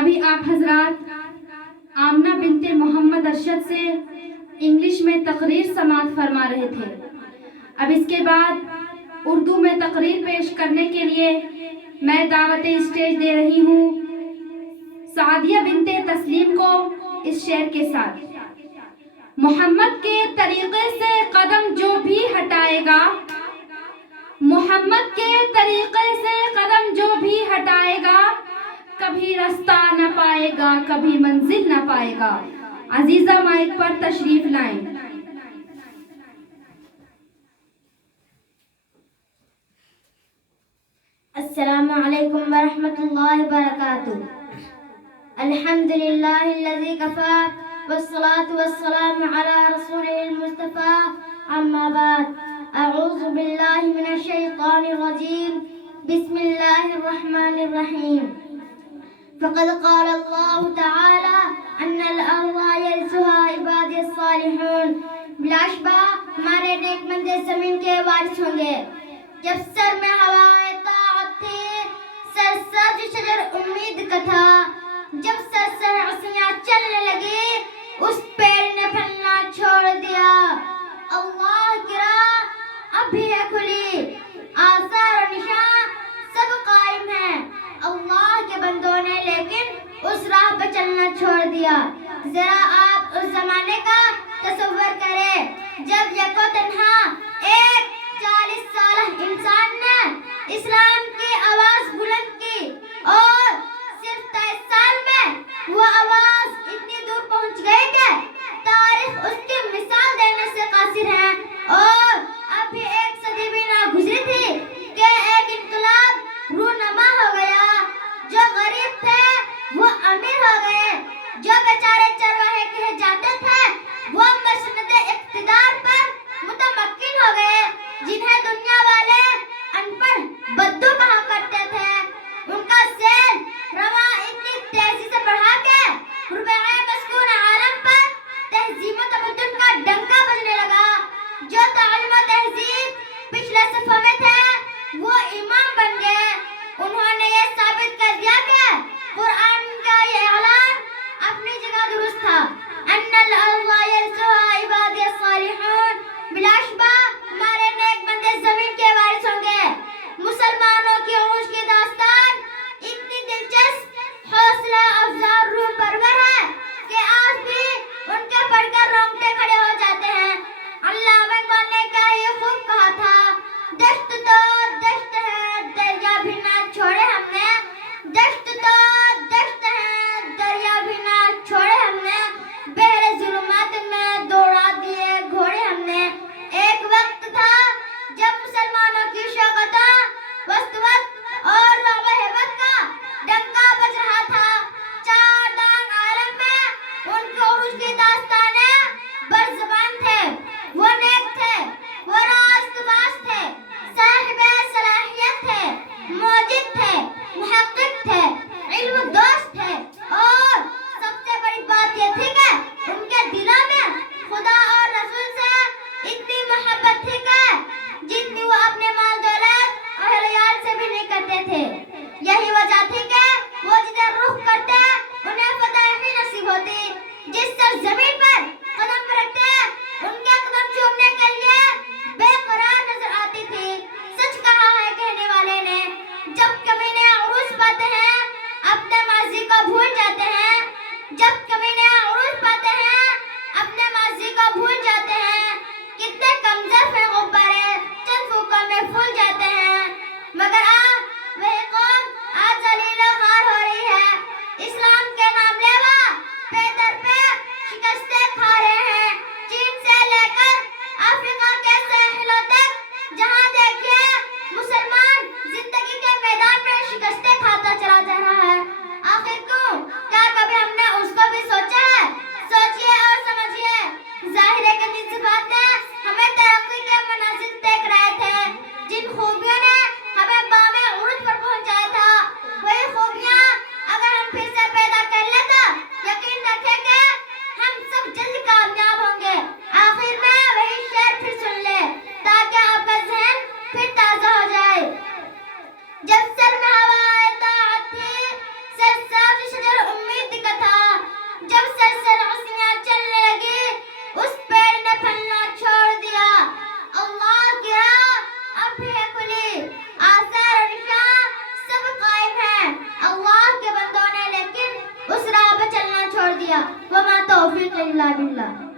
ابھی آپ حضرات آمنہ بنت محمد ارشد سے انگلش میں تقریر سماعت فرما رہے تھے. اب اس کے بعد اردو میں تقریر پیش کرنے کے لیے میں دعوت اسٹیج دے رہی ہوں سعدیہ بنت تسلیم کو اس شعر کے ساتھ. محمد کے طریقے سے قدم جو بھی ہٹائے گا، محمد کے طریقے سے قدم جو بھی ہٹائے گا، کبھی رستہ نہ پائے گا، کبھی منزل نہ پائے گا. عزیزہ مائک پر تشریف لائیں. السلام علیکم ورحمۃ اللہ وبرکاتہ. الحمد للہ الذی کفا والصلاة والسلام علی رسولہ المصطفیٰ. اما بعد، اعوذ باللہ من الشیطان الرجیم. بسم اللہ الرحمن الرحیم. فقد قال اللہ تعالی ان الارض یرثها عبادی الصالحون. بلا شبہ ہمارے نیک بندے زمین کے وارث ہوں گے. جب سر میں ہوائیں طاعت تھی، سرسبز شجر امید کا تھا. جب سرسر عصیاں چلنے لگی، اس پیڑ نے پھلنا چھوڑ دیا. اللہ کی راہ اب بھی ہے کھلی، آثار و نشان سب قائم ہیں. اللہ کے بندوں نے لیکن اس راہ پہ چلنا چھوڑ دیا. ذرا آپ اس زمانے کا تصور کریں جب یکو تنہا ایک 40 سالہ انسان نے اسلام کی آواز بلند کی، اور صرف 23 سال میں وہ آواز اتنی دور پہنچ گئی کہ تاریخ اس کی مثال دینے سے قاصر ہے. اور ابھی ایک صدی بھی نہ گزری تھی کہ ایک انقلاب رونما ہو گیا. جو غریب تھے وہ امیر ہو گئے، جو بیچارے چرواہے کہے جاتے تھے وہ مسند اقتدار پر متمکن ہو گئے. جنہیں دنیا والے ان پڑھ بدو کہا کرتے تھے، ان کا سیل رواں اتنی تیزی سے بڑھا کے ربع مسکون عالم پر تہذیب و تمدن کا ڈنکا بجنے لگا. جو تعلیم و تہذیب پچھلے صفوں میں تھے وہ امام بن گئے. انہوں نے یہ ثابت کر دیا کہ قرآن کا یہ اعلان اپنی جگہ درست تھا، ان الارض یرثها عبادی الصالحون. بلا شبہ ہمارے نیک بندے زمین کے وارث ہوں گے. مسلمانوں کی عروج کی داستان اتنی دلچسپ، حوصلہ افزا، روح پرور ہے کہ آج بھی ان کے پڑھ کر رونگٹے کھڑے ہو جاتے ہیں. علامہ اقبال نے کیا یہ خوب کہا تھا، دشت تو دشت ہے دریا بھی نہ چھوڑے ہم نے. دشت تو دشت ہے دریا بھی نہ چھوڑے ہم نے. بحر ظلمات میں دوڑا دیے گھوڑے ہم نے. ایک وقت تھا جب مسلمانوں کی شوکتاں وسطوت اور رعب و ہیبت کا ڈنکا بج رہا تھا. چار دانگ عالم میں ان کے عروج کی داستانیں برزبان تھے. وہ نیک تھے، وہ راست باز تھے، صاحب صلاحیت تھے، موجد تھے، محقق تھے، علم دوست تھے. اور سب سے بڑی بات یہ تھی کہ ان کے دلوں میں خدا اور رسول سے اتنی محبت تھی کہ جتنی وہ اپنے مال دولت اور عیال سے بھی نہیں کرتے تھے. یہی وجہ تھی کہ وہ جدھر رخ کرتے انہیں فتح ہی نصیب ہوتی. جس سرزمین پر قدم رکھتے ان کے قدم چومنے کے لیے بے قرار نظر آتی تھی. سچ کہا ہے کہنے والے نے، جب کمینے عروج پاتے ہیں اپنے ماضی کو بھول جاتے ہیں. جب کمینے عروج پاتے ہیں اپنے ماضی کو بھول جاتے ہیں. کتنے کمزور ہیں غبارے چند پھونکوں میں پھول جاتے ہیں. مگر وہی قوم آج ذلیل و خوار ہو رہی ہے. اسلام کے نام لیوا پے در پہ شکستیں کھا رہے ہیں. چین سے لے کر افریقہ کے ساحلوں تک جہاں دیکھیے مسلمان زندگی کے میدان میں شکستیں کھاتا چلا جا رہا ہے. آخر کیوں؟ کیا کبھی ہم نے اس کو بھی سوچا ہے؟ سوچئے اور سمجھئے. ظاہر ہے کہ جن صفات نے ہمیں ترقی کے منازل طے کرائے تھے، جن خوبیوں نے ہمیں بام عروج پر پہنچایا تھا، وہی خوبیاں سرعسیاں چلنے لگی، اس پیڑ نے پھلنا چھوڑ دیا۔ اللہ کی راہ اب ہے کھلی، آثار و نشان سب قائم ہیں۔ اللہ کے بندوں نے لیکن اس راہ پہ چلنا چھوڑ دیا۔ وما توفیق الا باللہ۔